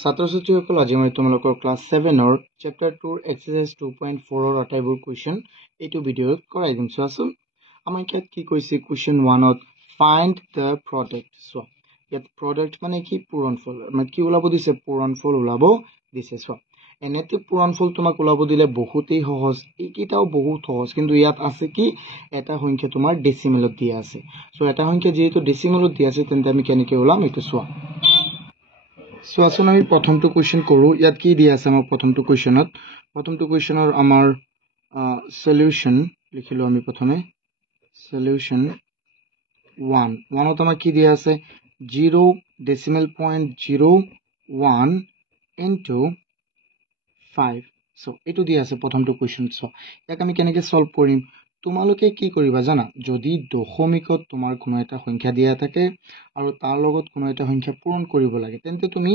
ছাত্ৰ-ছাত্ৰীসকল আজি মই তোমালোকৰ ক্লাছ 7ৰ চেপ্টাৰ 2 এক্সাৰসাইজ 2.4ৰ আটাইবোৰ কোৱেশ্চন এইটো ভিডিঅ'ত কৰাই দিম। চোৱাচোন আমাৰ ইয়াত কি কৈছে কোৱেশ্চন 1ত ফাইণ্ড দ্য প্ৰডাক্ট। চোৱা ইয়াত প্ৰডাক্ট মানে কি পূৰণফল, মানে কি ওলাব দিছে, পূৰণফল ওলাব দিছে। চোৱা এনেতে পূৰণফল তোমাক ওলাব দিলে বহুতেই সহজ, এইকেইটাও বহুত সহজ, কিন্তু ইয়াত আছে কি এটা সংখ্যা তোমাৰ ডেচিমেলত দিয়া আছে। চ' এটা সংখ্যা যিহেতু ডেচিমেলত দিয়া আছে তেন্তে আমি কেনেকৈ ওলাম এইটো চোৱা। চোৱাচোন আমি প্ৰথমটো কুৱেশ্যন কৰোঁ। ইয়াত কি দিয়া আছে আমাক প্ৰথমটো কুৱেশ্যনৰ আমাৰ সলিউশ্যন লিখিলোঁ আমি প্ৰথমে সলিউশ্যন 1ত আমাক কি দিয়া আছে 0.01 ইনটু 5। চ' এইটো দিয়া আছে প্ৰথমটো কুৱেশ্যন। চ' ইয়াক আমি কেনেকৈ চল্ভ কৰিম, তোমালোকে কি কৰিবা জানা, যদি দশমিকত তোমাৰ কোনো এটা সংখ্যা দিয়া থাকে আৰু তাৰ লগত কোনো এটা সংখ্যা পূৰণ কৰিব লাগে তেন্তে তুমি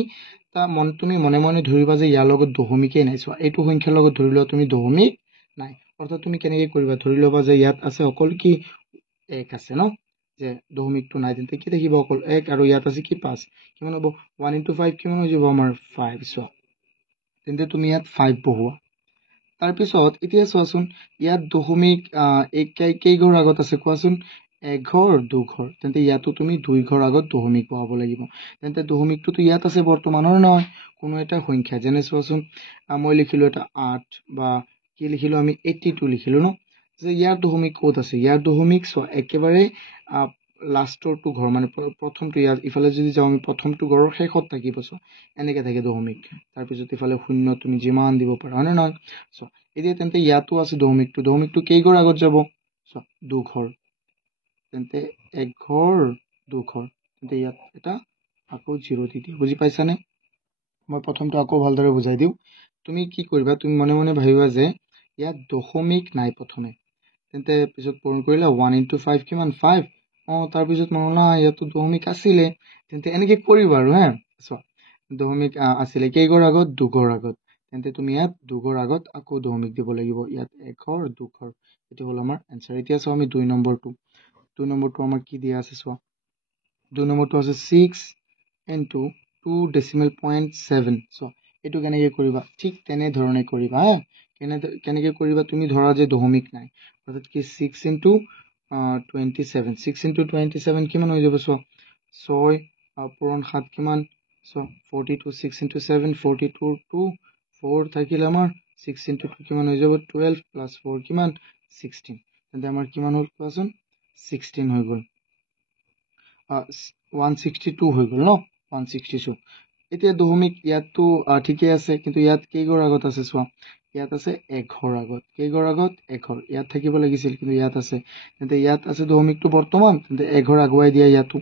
মনে মনে ধৰিবা যে ইয়াৰ লগত দশমিকেই নাই। চোৱা এইটো সংখ্যাৰ লগত ধৰি লোৱা তুমি দশমিক নাই, অৰ্থাৎ তুমি কেনেকৈ কৰিবা, ধৰি ল'বা যে ইয়াত আছে অকল কি 1 আছে ন, যে দশমিকটো নাই, তেন্তে কি থাকিব অকল 1, আৰু ইয়াত আছে কি 5, কিমান হ'ব 1 ইনটু 5 কিমান হৈ যাব আমাৰ 5। চোৱা তেন্তে তুমি ইয়াত 5 বহোৱা। তাৰপিছত এতিয়া চোৱাচোন ইয়াত দশমিক কেই ঘৰ আগত আছে কোৱাচোন, 1 ঘৰ 2 ঘৰ, তেন্তে ইয়াতো তুমি 2 ঘৰ আগত দশমিক বহাব লাগিব। তেন্তে দশমিকটোতো ইয়াত আছে বৰ্তমানৰ নহয়, কোনো এটা সংখ্যা, যেনে চোৱাচোন মই লিখিলোঁ এটা 8 বা কি লিখিলোঁ আমি 82 লিখিলোঁ ন, যে ইয়াৰ দশমিক ক'ত আছে, ইয়াৰ দশমিক চোৱা একেবাৰে লাষ্টৰটো ঘৰ, মানে প্ৰথমটো ইয়াত ইফালে যদি যাওঁ আমি প্ৰথমটো ঘৰৰ শেষত থাকিব। চোৱা এনেকৈ থাকে দশমিক, তাৰপিছত ইফালে 0 তুমি যিমান দিব পাৰা, হয়নে নহয়। চোৱা এতিয়া তেন্তে ইয়াতো আছে দশমিকটো কেই ঘৰ আগত যাব, চোৱা 2 ঘৰ, তেন্তে 1 ঘৰ 2 ঘৰ, তেন্তে ইয়াত এটা আকৌ 0 দি দিয়া। বুজি পাইছানে? মই প্ৰথমটো আকৌ ভালদৰে বুজাই দিওঁ। তুমি কি কৰিবা, তুমি মনে মনে ভাবিবা যে ইয়াত দশমিক নাই প্ৰথমে, তেন্তে পিছত পূৰণ কৰিলা 1 ইনটু 5 কিমান 5, তাৰপিছত মনত নাই ইয়াতো দশমিক আছিলে, তেন্তে এনেকৈ কৰিবা আৰু হা। চোৱা দশমিক আছিলে কেই ঘৰ আগত, 2 ঘৰ আগত, তেন্তে তুমি ইয়াত 2 ঘৰ আগত আকৌ দশমিক দিব লাগিব, ইয়াত 1 ঘৰ 2 ঘৰ, এইটো হ'ল আমাৰ এনচাৰ। এতিয়া চাওঁ আমি 2 নম্বৰটো আমাৰ কি দিয়া আছে। চোৱা 2 নম্বৰটো আছে 6 ইনটু 2.7। চ' এইটো কেনেকৈ কৰিবা, ঠিক তেনেধৰণে কৰিবা হা। কেনেকৈ কৰিবা, তুমি ধৰা যে দশমিক নাই, অৰ্থাৎ কি 6 ইনটু 27 কিমান হৈ যাব, চোৱা 6 পূৰণ 7 কিমান, চোৱা 42, 6 ইনটু 7 42, 2 4 থাকিলে আমাৰ 6 ইনটু 2 কিমান হৈ যাব 12 প্লাছ 4 কিমান 16, তেন্তে আমাৰ কিমান হ'ল কোৱাচোন 16 হৈ গ'ল, 162 হৈ গ'ল ন, 162। এতিয়া দশমিক ইয়াততো ঠিকেই আছে, কিন্তু ইয়াত কেই ঘৰ আগত আছে, চোৱা ইয়াত আছে 1 ঘৰ আগত, কেই ঘৰ আগত 1 ঘৰ, ইয়াত থাকিব লাগিছিল কিন্তু ইয়াত আছে, তেন্তে ইয়াত আছে দশমিকটো বৰ্তমান, তেন্তে 1 ঘৰ আগুৱাই দিয়া ইয়াতো।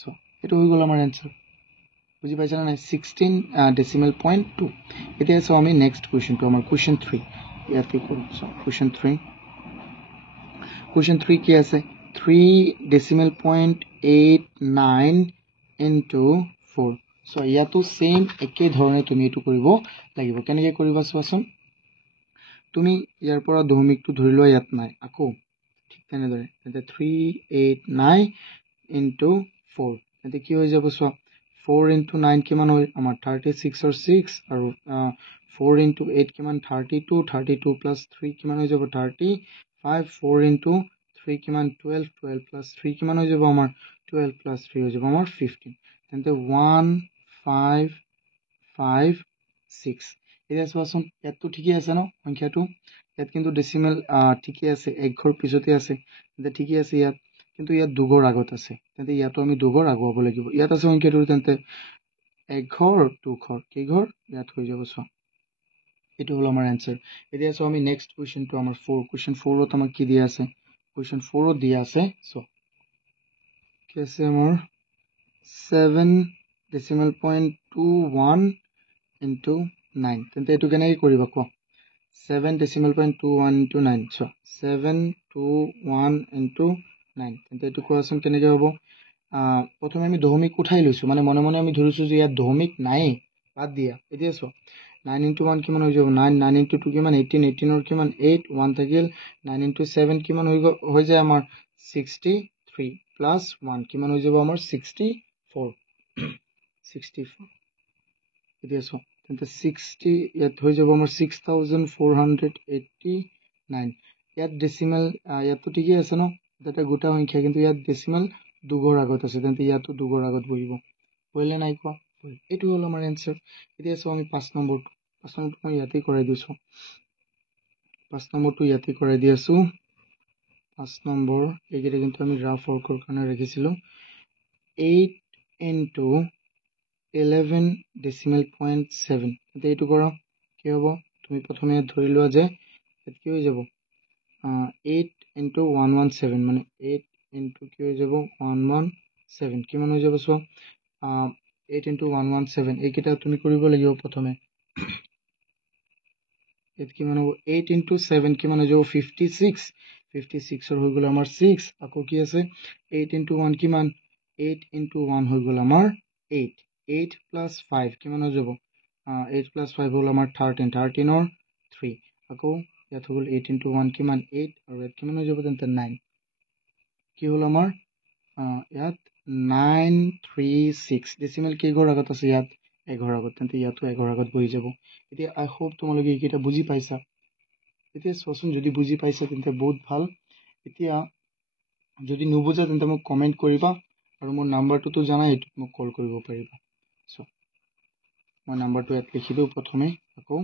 চোৱা এইটো হৈ গ'ল আমাৰ এনচাৰ। বুজি পাইছানে নাই, 16.2। এতিয়া চাওঁ আমি নেক্সট কুৱেশ্যনটো, আমাৰ কুৱেশ্যন 3 ইয়াতে কৰোঁ। চাওঁ কুৱেশ্যন 3 কি আছে 3.89 ইনটু 4। চ' ইয়াতো ছেইম একেধৰণে তুমি এইটো কৰিব লাগিব। কেনেকৈ কৰিবা চোৱাচোন, তুমি ইয়াৰ পৰা দশমিকটো ধৰি লোৱা ইয়াত নাই, আকৌ ঠিক তেনেদৰে, তেন্তে 389 ইনটু 4, তেন্তে কি হৈ যাব, চোৱা 4 ইনটু 9 কিমান হয় আমাৰ 36ৰ 6, আৰু 4 ইনটু 8 কিমান 32 প্লাছ 3 কিমান হৈ যাব 35, 4 ইনটু 3 কিমান 12 প্লাছ 3 কিমান হৈ যাব আমাৰ 12 প্লাছ 3 হৈ যাব আমাৰ 15, তেন্তে 1556। এতিয়া চোৱাচোন ইয়াততো ঠিকেই আছে ন সংখ্যাটো, ইয়াত কিন্তু ডেচিমেল ঠিকেই আছে, 1 ঘৰ পিছতে আছে, তেন্তে ঠিকেই আছে ইয়াত, কিন্তু ইয়াত 2 ঘৰ আগত আছে, তেন্তে ইয়াতো আমি 2 ঘৰ আগুৱাব লাগিব। ইয়াত আছে সংখ্যাটো, তেন্তে 1 ঘৰ 2 ঘৰ, কেই ঘৰ ইয়াত হৈ যাব। চোৱা এইটো হ'ল আমাৰ এনচাৰ। এতিয়া চাওঁ আমি নেক্সট কুৱেশ্যনটো আমাৰ 4। কুৱেশ্যন 4ত আমাক কি দিয়া আছে, কুৱেশ্যন 4ত দিয়া আছে, চোৱা কি আছে আমাৰ 7.21 ইনটু 9, তেন্তে এইটো কেনেকৈ কৰিবা কোৱা, 7.21 ইনটু 9, চোৱা 721 ইনটু 9, তেন্তে এইটো কোৱাচোন কেনেকৈ হ'ব। প্ৰথমে আমি দশমিক উঠাই লৈছোঁ, মানে মনে মনে আমি ধৰিছোঁ যে ইয়াত দশমিক নায়েই, বাদ দিয়া। এতিয়া চোৱা 9 ইনটু 1 কিমান হৈ যাব 9 ইনটু 2 কিমান 18ৰ কিমান 8, 1 থাকিল, 9 ইনটু 7 কিমান হৈ যায় আমাৰ 63 প্লাছ 1 কিমান হৈ যাব আমাৰ 64। এতিয়া চোৱা তেন্তে 60 ইয়াত হৈ যাব আমাৰ 6489 ইয়াত ডেচিমেল ইয়াততো ঠিকেই আছে ন এটা গোটা সংখ্যা কিন্তু ইয়াত ডেচিমেল দুঘৰ আগত আছে তেন্তে ইয়াতো দুঘৰ আগত বহিব বহিলে নাই কোৱা এইটো হ'ল আমাৰ এনচাৰ এতিয়া চোৱা আমি 5 নম্বৰটো মই ইয়াতে কৰাই দিছোঁ 5 নম্বৰটো ইয়াতে কৰাই দি আছো 5 নম্বৰ এইকেইটা কিন্তু আমি ৰাফ ৱৰ্কৰ কাৰণে ৰাখিছিলোঁ 8 into 11 decimal point 7 এতিয়া এইটো কৰা কি হ'ব তুমি প্ৰথমে ধৰি লোৱা যে ইয়াত কি হৈ যাব 8 into 117 মানে 8 into কি হৈ যাব 117 কিমান হৈ যাব চোৱা 8 into 117 এইকেইটা তুমি কৰিব লাগিব প্ৰথমে ইয়াত কিমান হ'ব 8 into 7 কিমান হৈ যাব 56 56 হৈ গ'ল আমাৰ 6 আকৌ কি আছে 8 into 1 কিমান 8 into 1 হৈ গ'ল আমাৰ 8 8 plus 5 কিমান হৈ যাব 8 plus 5 হ'ল আমাৰ 13 13 3 আকৌ ইয়াত হৈ গ'ল 8 into 1 কিমান 8 আৰু ইয়াত কিমান হৈ যাব তেন্তে 9 কি হ'ল আমাৰ ইয়াত 936 ডেচিমেল কেইঘৰ আগত আছে ইয়াত এঘৰ আগত তেন্তে ইয়াতো এঘৰ আগত বহি যাব এতিয়া আই হোপ তোমালোকে এইকেইটা বুজি পাইছা এতিয়া চোৱাচোন যদি বুজি পাইছা তেন্তে বহুত ভাল এতিয়া যদি নুবুজা তেন্তে মোক কমেণ্ট কৰিবা আৰু মোৰ নাম্বাৰটোতো জানাই এইটোত মোক কল কৰিব পাৰিবা চ' মই নাম্বাৰটো ইয়াত লিখি দিওঁ প্ৰথমে আকৌ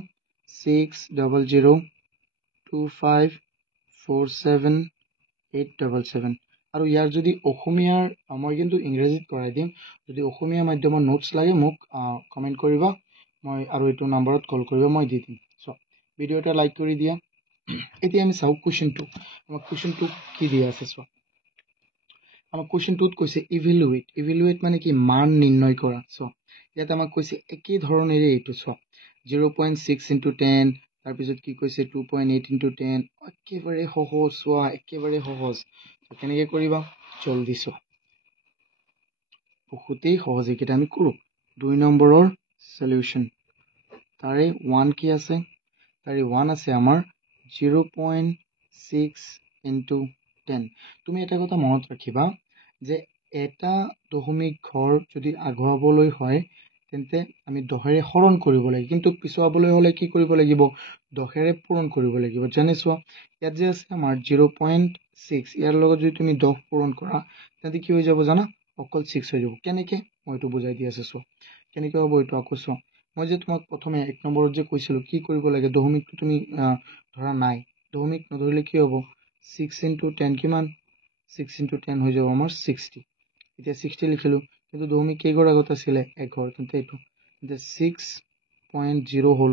6000254787 আৰু ইয়াৰ যদি অসমীয়াৰ মই কিন্তু ইংৰাজীত কৰাই দিম যদি অসমীয়া মাধ্যমৰ নোটছ লাগে মোক কমেণ্ট কৰিবা মই আৰু এইটো নাম্বাৰত কল কৰিবা মই দি দিম চ' ভিডিঅ' এটা লাইক কৰি দিয়া এতিয়া আমি চাওঁ কুৱেশ্যনটো আমাক কুৱেশ্যনটো কি দিয়া আছে চোৱা আমাক কুৱেশ্যনটোত কৈছে ইভেলুৱেট মানে কি মান নিৰ্ণয় কৰা চোৱা ইয়াত আমাক কৈছে একেই ধৰণেৰে এইটো চোৱা 0.6 into 10 তাৰপিছত কি কৈছে 2.8 into 10 একেবাৰে সহজ চোৱা একেবাৰে সহজ কেনেকৈ কৰিবা জলদি চোৱা বহুতেই সহজ এইকেইটা আমি কৰোঁ 2 নম্বৰৰ সলিউশ্যন তাৰে 1 কি আছে তাৰে 1 আছে আমাৰ 0.6 into 10 তুমি এটা কথা মনত ৰাখিবা যে এটা দশমিক ঘৰ যদি আগুৱাবলৈ হয় তেন্তে আমি 10ৰে হৰণ কৰিব লাগে কিন্তু পিছুৱাবলৈ হ'লে কি কৰিব লাগিব 10ৰে পূৰণ কৰিব লাগিব যেনে চোৱা ইয়াত যে আছে আমাৰ 0.6 ইয়াৰ লগত যদি তুমি 10 পূৰণ কৰা তেন্তে কি হৈ যাব জানা অকল 6 হৈ যাব কেনেকৈ মই এইটো বুজাই দি আছোঁ চোৱা কেনেকৈ হ'ব এইটো আকৌ চোৱা মই যে তোমাক প্ৰথমে 1 নম্বৰত যে কৈছিলোঁ কি কৰিব লাগে দশমিকটো তুমি ধৰা নাই দশমিক নধৰিলে কি হ'ব 6 into 10 কিমান 6 into 10 হৈ যাব আমাৰ 60 এতিয়া 60 লিখিলোঁ কিন্তু দশমিক কেইঘৰ আগত আছিলে এঘৰ তেন্তে এইটো তেন্তে 6.0 হ'ল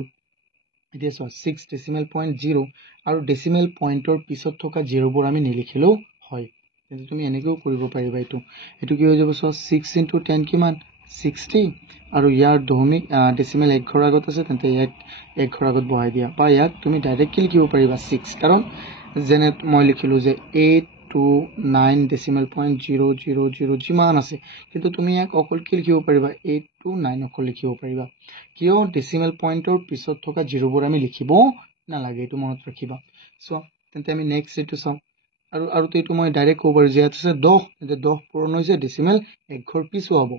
এতিয়া চোৱা 6 ডেচিমেল পইণ্ট 0 আৰু ডেচিমেল পইণ্টৰ পিছত থকা জিৰ'বোৰ আমি নিলিখিলেও হয় তেন্তে তুমি এনেকৈও কৰিব পাৰিবা এইটো কি হৈ যাব চোৱা 6 into 10 কিমান 60 আৰু ইয়াৰ দশমিক ডেচিমেল একঘৰ আগত আছে তেন্তে ইয়াক একঘৰ আগত বহাই দিয়া বা ইয়াক তুমি ডাইৰেক্টলি লিখিব পাৰিবা 6 কাৰণ যেনে মই লিখিলোঁ যে 829 ডেচিমেল পইণ্ট 000 যিমান আছে কিন্তু তুমি ইয়াক অকল কি লিখিব পাৰিবা 829 অকল লিখিব পাৰিবা কিয় ডেচিমেল পইণ্টৰ পিছত থকা জিৰ'বোৰ আমি লিখিব নালাগে এইটো মনত ৰাখিবা চোৱা তেন্তে আমি নেক্সট এইটো চাওঁ আৰু এইটো মই ডাইৰেক্ট ক'ব পাৰোঁ যে ইয়াত আছে 10 তেন্তে 10 পূৰণ হৈছে ডেচিমেল একঘৰ পিছুৱাব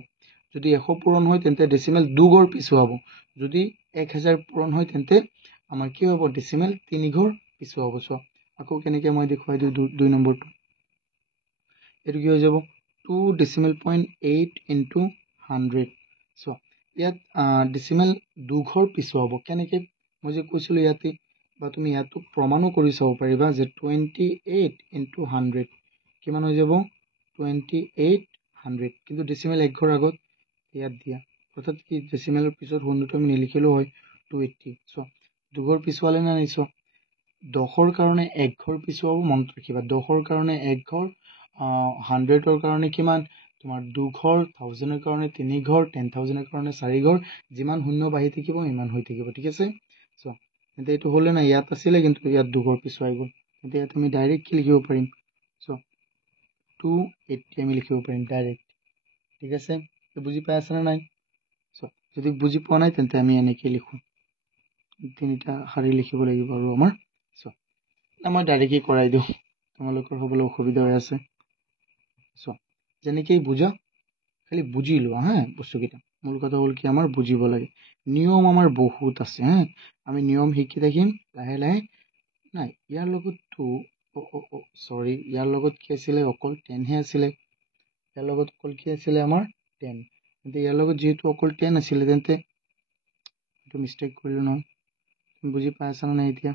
যদি 100 পূৰণ হয় তেন্তে ডেচিমেল দুঘৰ পিছুৱাব যদি 1000 পূৰণ হয় তেন্তে আমাৰ কি হ'ব ডেচিমেল তিনিঘৰ পিছুৱাব চোৱা আকৌ কেনেকৈ মই দেখুৱাই দিওঁ 2 নম্বৰটো এইটো কি হৈ যাব 2 ডেচিমেল পইণ্ট 8 into 100 চোৱা ইয়াত ডেচিমেল দুঘৰ পিছুৱাব কেনেকৈ মই যে কৈছিলোঁ ইয়াতে বা তুমি ইয়াতো প্ৰমাণো কৰি চাব পাৰিবা যে 28 into 100 কিমান হৈ যাব 2800 কিন্তু ডেচিমেল একঘৰ আগত ইয়াত দিয়া অৰ্থাৎ কি ডেচিমেলৰ পিছত শূন্যটো আমি নিলিখিলেও হয় 280 চোৱা দুঘৰ পিছুৱালে না নাই চোৱা 10ৰ কাৰণে একঘৰ পিছুৱাব মনত ৰাখিবা 10ৰ কাৰণে একঘৰ 100ৰ কাৰণে কিমান তোমাৰ দুঘৰ 1000ৰ কাৰণে তিনিঘৰ 10,000ৰ কাৰণে চাৰিঘৰ যিমান শূন্য বাঢ়ি থাকিব ইমান হৈ থাকিব ঠিক আছে চোৱা তেন্তে এইটো হ'লে না ইয়াত আছিলে কিন্তু ইয়াত দুঘৰ পিছুৱাই গ'ল তেন্তে ইয়াত আমি ডাইৰেক্ট কি লিখিব পাৰিম চোৱা 280 আমি লিখিব পাৰিম ডাইৰেক্ট ঠিক আছে বুজি পাই আছেনে নাই চোৱা যদি বুজি পোৱা নাই তেন্তে আমি এনেকৈ লিখোঁ তিনিটা শাৰী লিখিব লাগিব আৰু আমাৰ চোৱা মই ডাইৰেক্টলি কৰাই দিওঁ তোমালোকৰ হ'বলৈ অসুবিধা হৈ আছে চোৱা যেনেকৈ বুজা খালি বুজি লোৱা হা বস্তুকেইটা মূল কথা হ'ল কি আমাৰ বুজিব লাগে নিয়ম আমাৰ বহুত আছে হা আমি নিয়ম শিকি থাকিম লাহে লাহে নাই ইয়াৰ লগততো চৰি ইয়াৰ লগত কি আছিলে অকল 10 হে আছিলে ইয়াৰ লগত অকল কি আছিলে আমাৰ 10 কিন্তু ইয়াৰ লগত যেহেতু অকল 10 আছিলে তেন্তে এইটো মিষ্টেক কৰিলোঁ নহয় তুমি বুজি পাই আছা নাই এতিয়া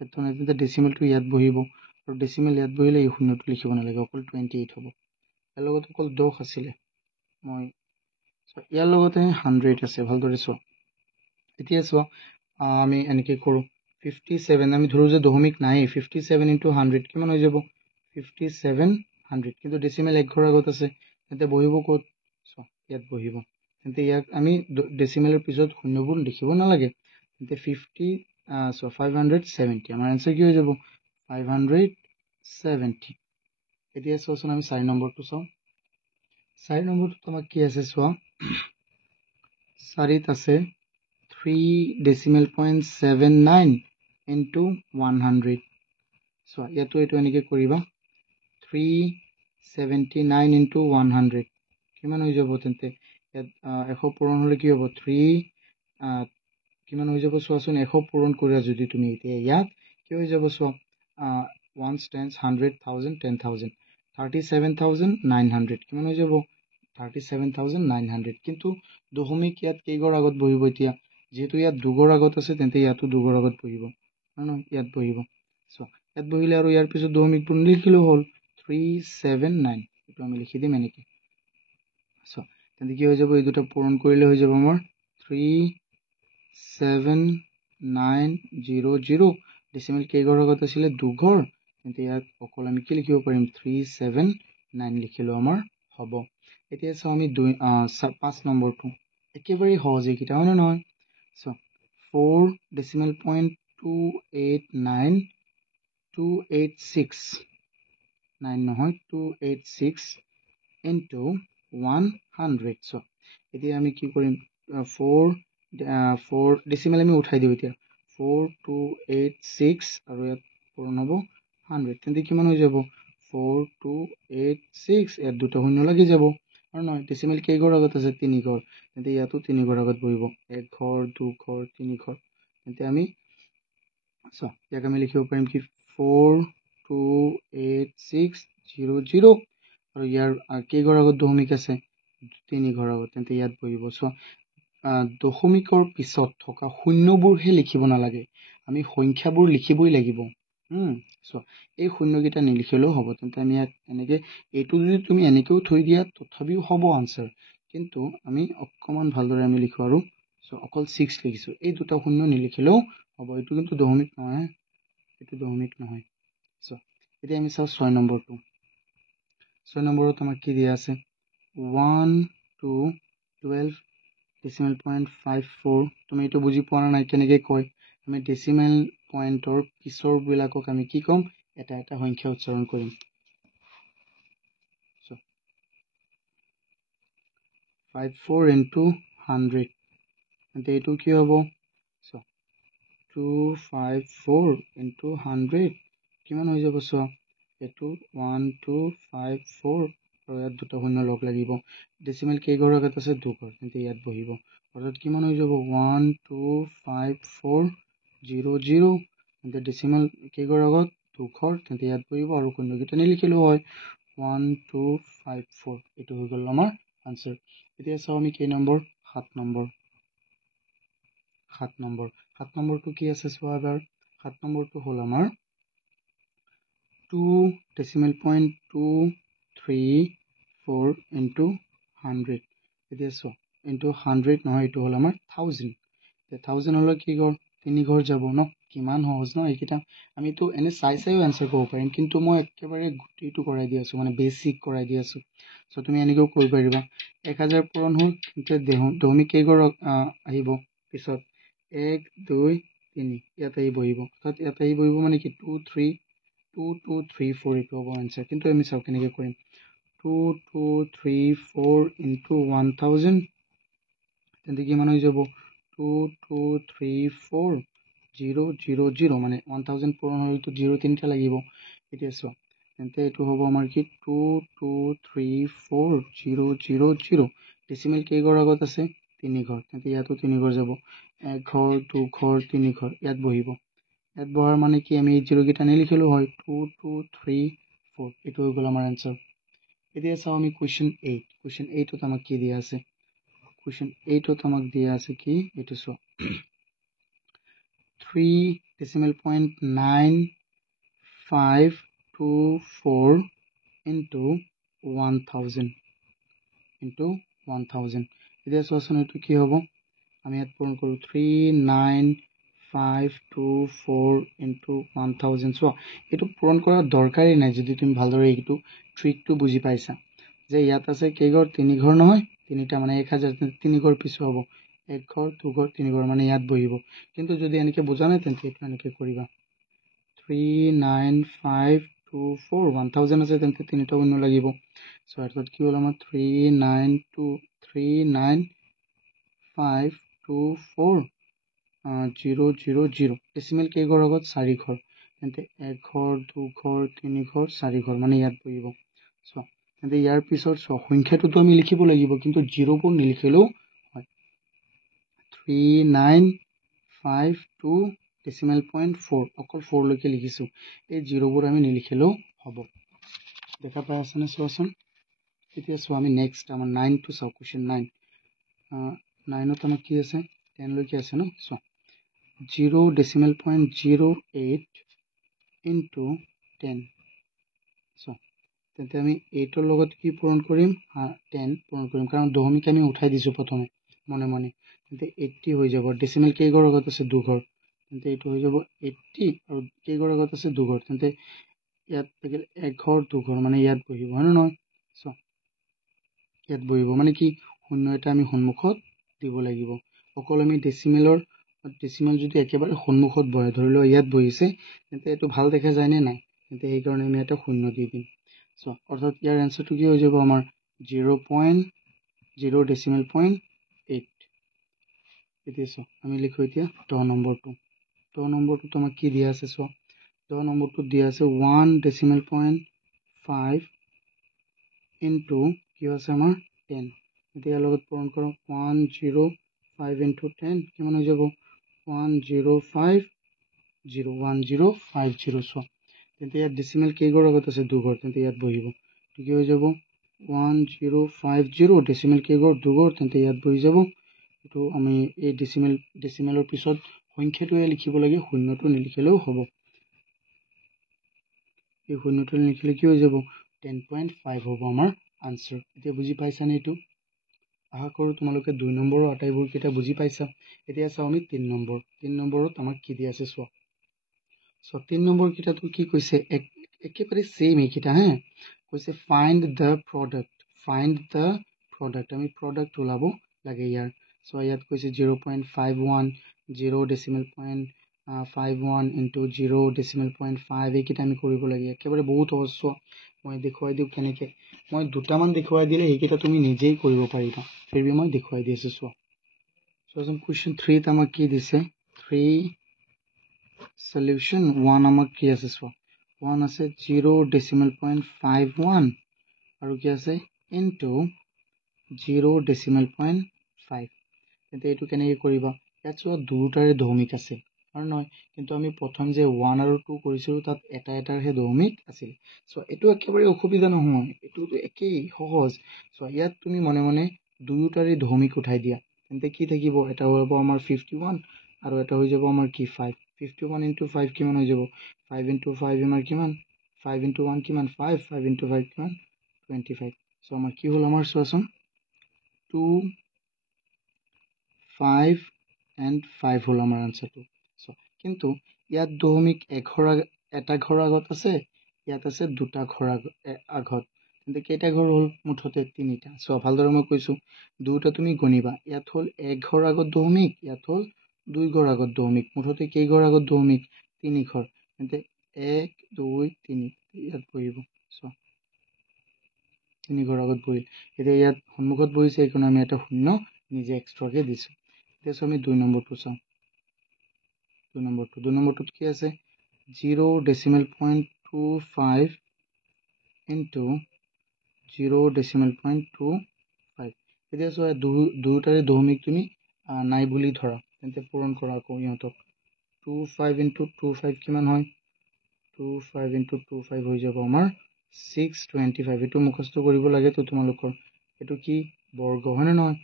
এইটো নাই তেন্তে ডেচিমেলটো ইয়াত বহিব আৰু ডেচিমেল ইয়াত বহিলে এই শূন্যটো লিখিব নালাগে অকল 28 হ'ব ইয়াৰ লগত অকল 10 আছিলে মই ইয়াৰ লগতে 100 আছে ভালদৰে চোৱা এতিয়া চোৱা আমি এনেকৈ কৰোঁ 57 আমি ধৰোঁ যে দশমিক নাই 57 × 100 কিমান হৈ যাব 5700 কিন্তু ডেচিমেল এক ঘৰ আগত আছে তেন্তে বহিব ক'ত চোৱা ইয়াত বহিব তেন্তে ইয়াক আমি ডেচিমেলৰ পিছত শূন্যবোৰ লিখিব নালাগে তেন্তে 570 আমাৰ এনচাৰ কি হৈ যাব 570 এতিয়া চোৱাচোন আমি 4 নম্বৰটো চাওঁ 4 নম্বৰটোত আমাক কি আছে চোৱা 4ত আছে 3.79 into 100 চোৱা ইয়াতো এইটো এনেকৈ কৰিবা 379 into 100 কিমান হৈ যাব তেন্তে ইয়াত 100 পূৰণ হ'লে কি হ'ব 3 কিমান হৈ যাব চোৱাচোন 100 পূৰণ কৰা যদি তুমি এতিয়া ইয়াত কি হৈ যাব চোৱা 1 tens 100,000 10,000 37,900 কিমান হৈ যাব 37,900 কিন্তু দশমিক ইয়াত কেইঘৰ আগত বহিব এতিয়া যেহেতু ইয়াত দুঘৰ আগত আছে তেন্তে ইয়াতো দুঘৰ আগত বহিব ইয়াত বহিব চোৱা ইয়াত বহিলে আৰু ইয়াৰ পিছত দশমিকবোৰ নিলিখিলেও হ'ল 379 এইটো আমি লিখি দিম এনেকৈ চোৱা তেন্তে কি হৈ যাব এই দুটা পূৰণ কৰিলে হৈ যাব আমাৰ 37900 ডেচিমেল কেইঘৰ আগত আছিলে দুঘৰ তেন্তে ইয়াত অকল আমি কি লিখিব পাৰিম 379 লিখিলেও আমাৰ হ'ব এতিয়া চাওঁ আমি 5 নম্বৰটো একেবাৰে সহজ এইকেইটা হয়নে নহয় চোৱা 4.289 নহয় 286 into 100 চোৱা এতিয়া আমি কি কৰিম 4 ডেচিমেল আমি উঠাই দিওঁ এতিয়া 4286 আৰু ইয়াত পূৰণ হ'ব 100 তেন্তে কিমান হৈ যাব 4286 ইয়াত দুটা শূন্য লাগি যাব আৰু নহয় ডেচিমেল কেইঘৰ আগত আছে 3 ঘৰ তেন্তে ইয়াতো 3 ঘৰ আগত বহিব 1 ঘৰ 2 ঘৰ 3 ঘৰ তেন্তে আমি চোৱা ইয়াক আমি লিখিব পাৰিম কি 428600 আৰু ইয়াৰ কেইঘৰ আগত দশমিক আছে 3 ঘৰ আগত তেন্তে ইয়াত বহিব চোৱা দশমিকৰ পিছত থকা শূন্যবোৰহে লিখিব নালাগে আমি সংখ্যাবোৰ লিখিবই লাগিব চোৱা এই শূন্যকেইটা নিলিখিলেও হ'ব তেন্তে আমি ইয়াত এনেকৈ এইটো যদি তুমি এনেকৈও থৈ দিয়া তথাপিও হ'ব আনচাৰ কিন্তু আমি অকণমান ভালদৰে আমি লিখোঁ আৰু চোৱা অকল 6 লিখিছোঁ এই দুটা শূন্য নিলিখিলেও হ'ব এইটো কিন্তু দশমিক নহয় এইটো দশমিক নহয় চোৱা এতিয়া আমি চাওঁ 6 নম্বৰটো 6 নম্বৰত আমাক কি দিয়া আছে 1 to 12 ডেচিমেল পইণ্ট 54 তুমি এইটো বুজি পোৱা নাই কেনেকৈ কয় আমি ডেচিমেল পইণ্টৰ পিছৰবিলাকক আমি কি ক'ম এটা এটা সংখ্যা উচ্চাৰণ কৰিম 54 into 100 তেন্তে এইটো কি হ'ব চোৱা 254 into 100 কিমান হৈ যাব চোৱা এইটো 1254 আৰু ইয়াত দুটা শূন্য লগ লাগিব ডেচিমেল কেইঘৰ আগত আছে দুঘৰ তেন্তে ইয়াত বহিব অৰ্থাৎ কিমান হৈ যাব 12540 তেন্তে ডেচিমেল কেইঘৰ আগত দুঘৰ তেন্তে ইয়াত বহিব আৰু শূন্যকেইটা নিলিখিলেও হয় 1254 এইটো হৈ গ'ল আমাৰ আনচাৰ এতিয়া চাওঁ আমি কেই নম্বৰ 7 নম্বৰটো কি আছে চোৱা এবাৰ 7 নম্বৰটো হ'ল আমাৰ 2.234 into 100 এতিয়া চোৱা into 100 নহয় এইটো হ'ল আমাৰ 1000 1000 হ'লে কি ঘৰ 3 ঘৰ যাব ন কিমান সহজ ন এইকেইটা আমিতো এনে চাইও এনচাৰ কৰিব পাৰিম কিন্তু মই একেবাৰে গোটেইটো কৰাই দি আছোঁ মানে বেছিক কৰাই দি আছোঁ চ' তুমি এনেকৈও কৰিব পাৰিবা 1000 পূৰণ হ'ল তেন্তে দশমিক কেইঘৰ আহিব পিছত 1 2 3 ইয়াত আহি বহিব অৰ্থাৎ ইয়াত আহি বহিব মানে কি 2 3 2 2 3 4 এইটো হ'ব এনচাৰ কিন্তু আমি চাওঁ কেনেকৈ কৰিম 2 2 3 4 into 1000 তেন্তে কিমান হৈ যাব 2 2 3 4 0 0 0 মানে 1000 পূৰণ হ'লেতো 0 তিনিটা লাগিব এতিয়া চোৱা তেন্তে এইটো হ'ব আমাৰ কি 2234000 ডেচিমেল কেইঘৰ আগত আছে 3 ঘৰ তেন্তে ইয়াতো 3 ঘৰ যাব 1 ঘৰ 2 ঘৰ 3 ঘৰ ইয়াত বহিব ইয়াত বহাৰ মানে কি আমি এই জিৰ' কেইটা নিলিখিলো হয় 2234 এইটো হৈ গ'ল আমাৰ এনসাৰ এতিয়া চাও আমি কোৱেশ্চন 8ত আমাক কি দিয়া আছে কোৱেশ্চন 8ত আমাক দিয়া আছে কি এইটো চাও 3.9524 into 1000 এতিয়া চোৱাচোন এইটো কি হ'ব আমি ইয়াত পূৰণ কৰোঁ 39524 into 1000 চোৱা এইটো পূৰণ কৰাৰ দৰকাৰেই নাই যদি তুমি ভালদৰে এইটো ট্ৰিকটো বুজি পাইছা যে ইয়াত আছে কেইঘৰ 3 ঘৰ নহয় তিনিটা মানে 1000 3 ঘৰ পিছু হ'ব 1 ঘৰ 2 ঘৰ 3 ঘৰ মানে ইয়াত বহিব কিন্তু যদি এনেকে বুজা নাই তেন্তে এইটো এনেকে কৰিবা 39524 1000 আছে তেন্তে তিনিটা শূন্য লাগিব সো অর্থাৎ কি হল আমার 39524 ডেসিমেল কেই ঘর আগত 4 ঘর তেন্তে 1 ঘর 2 ঘর 3 ঘর 4 ঘর মানে ইয়াত বহিব সো তেন্তে ইয়াৰ পিছৰ সংখ্যাটো আমি লিখিব লাগিব কিন্তু 0 বোৰ নিলিখিলেও হয় 3952 ডেসিমেল পয়েন্ট 4 অকল 4 লৈকে লিখিছো এই 0 বোৰ আমি নিলিখিলেও হ'ব দেখা পাই আছেনে চোৱাচোন এতিয়া চোৱা আমি নেক্সট আমাৰ 9 টো চাও কোৱেশ্চন 9 9ত আমাৰ কি আছে 10 লৈকে আছে ন so 0 decimal point 08 into 10 so তেন্তে আমি 8 ৰ লগত কি পূৰণ কৰিম 10 পূৰণ কৰিম কাৰণ দশমিক আমি উঠাই দিছো প্ৰথমে মনে মনে তেন্তে 80 হৈ যাব ডেসিমেল কেই ঘৰ আগত আছে 2 ঘৰ তেন্তে এইটো হৈ যাব 80 আৰু কেই ঘৰ আগত আছে 2 ঘৰ তেন্তে ইয়াত থাকিল 1 ঘৰ 2 ঘৰ মানে ইয়াত বহিব হয় না নহয় সো ইয়াত বহিব মানে কি শূন্য এটা আমি সন্মুখত দিব লাগিব অকল আমি ডেসিমেল যদি একেবাৰে সন্মুখত বহে ধৰিলো ইয়াত বহিছে তেন্তে এটো ভাল দেখা যায় নে নাই তেন্তে এই কাৰণে আমি এটা শূন্য দি দিম সো অৰ্থাৎ ইয়াৰ আনসাৰটো কি হৈ যাব আমাৰ 0.0 ডেসিমেল পয়েন্ট 8 এতিয়া সো আমি লিখো এতিয়া 10 নম্বৰটো তোমাক কি দিয়া আছে সো 10 নম্বৰটো দিয়া আছে 1 ডেসিমেল পয়েন্ট 5 into কি আছে আমাৰ 10 এতিয়া লগত পূৰণ কৰক 105 into 10 কিমান হৈ যাব 1050 সো তেন্তে ইয়াত ডেসিমেল কেই ঘৰ আগত আছে 2 ঘৰ তেন্তে ইয়াত বহিব কি হৈ যাব 1050 ডেসিমেল কেই ঘৰ 2 ঘৰ তেন্তে ইয়াত বহি যাব এটো আমি এই ডেসিমেলৰ পিছত সংখ্যাটোৱে লিখিব লাগে শূন্যটো নিলিখিলেও হ'ব এই শূন্যটো নিলিখিলে কি হৈ যাব 10.5 হ'ব আমাৰ আনসাৰ এতিয়া বুজি পাইছানে এটো আশা কৰো তোমালোকে 2 নম্বৰৰ আটাইবোৰ কেইটা বুজি পাইছা এতিয়া চাও আমি 3 নম্বৰত আমাক কি দিয়া আছে চোৱা সো 3 নম্বৰ কিটাটো কি কৈছে একেবাৰে সেম এইকিটা হে কৈছে ফাইন্ড দ্য প্ৰডাক্ট আমি প্ৰডাক্ট ওলাব লাগে ইয়াৰ সো ইয়াত কৈছে 0.51 0 decimal point 51 into 0 decimal point 5 এইকিটা আমি কৰিব লাগে একেবাৰে বহুত সহজ মই দেখুৱাই দিও কেনেকে মই দুটামান দেখুৱাই দিলে এইকিটা তুমি নিজেই কৰিব পাৰিবা ফিৰবি মই দেখুৱাই দিছো সো কোৱেশ্চন 3 ত আমাক কি দিছে 3 solution 1 আমাক কি আছে সো 1 আছে 0 ডেসিমেল পয়েন্ট 51 আৰু কি আছে into 0 ডেসিমেল পয়েন্ট 5 তেন্তে এইটো কেনেকৈ কৰিবা ইয়াত চোৱা দুটাৰে দশমিক আছে আৰু নহয় কিন্তু আমি প্ৰথম যে 1 আৰু 2 কৰিছিলো তাত এটাৰহে দশমিক আছিল সো এইটো একেবাৰে অসুবিধা নহয় এইটো একেই সহজ সো ইয়াত তুমি মনে মনে দুটাৰে দশমিক উঠাই দিয়া তেন্তে কি থাকিব এটা হ'ব আমাৰ 51 আৰু এটা হৈ যাব আমাৰ কি 5 51 into 5 কিমান হৈ যাব 5 into 5 আমাৰ কিমান 5 into 1 কিমান 5 5 into 5 কিমান 25 সো আমাৰ কি হল আমাৰ চোৱাচোন 2 5 and 5 হল আমাৰ আনসাৰটো সো কিন্তু ইয়াত দশমিক এটা ঘৰ আগত আছে ইয়াত আছে দুটা ঘৰ আগত তেন্তে কেইটা ঘৰ হল মুঠতে তিনিটা সো ভালদৰে মই কৈছো দুটা তুমি গণিবা ইয়াত হল এক ঘৰ আগত দশমিক ইয়াত হল দুই ঘৰ আগত দশমিক মুঠতে কেই ঘৰ আগত দশমিক তিনি ঘৰ তেন্তে 1 2 3 ইয়াত বহিব সো তিনি ঘৰ আগত বহিল এতিয়া ইয়াত সন্মুখত বহিছে এইকাৰণে আমি এটা শূন্য নিজে এক্সট্ৰাকে দিছো এতিয়া আমি 2 নম্বৰটো চাও 2 নম্বৰটোত কি আছে 0 ডেসিমেল পয়েন্ট 25 ইনটু 0.25 এতিয়া চোৱা দুয়োটাৰে দশমিক তুমি নাই বুলি ধৰা তেন্তে পূৰণ কৰা আকৌ ইহঁতক 25 ইনটু 25 কিমান হয় 25 ইনটু 25 হৈ যাব আমাৰ 625 এইটো মুখস্থ কৰিব লাগে তো তোমালোকৰ এইটো কি বৰ্গ হয়নে নহয়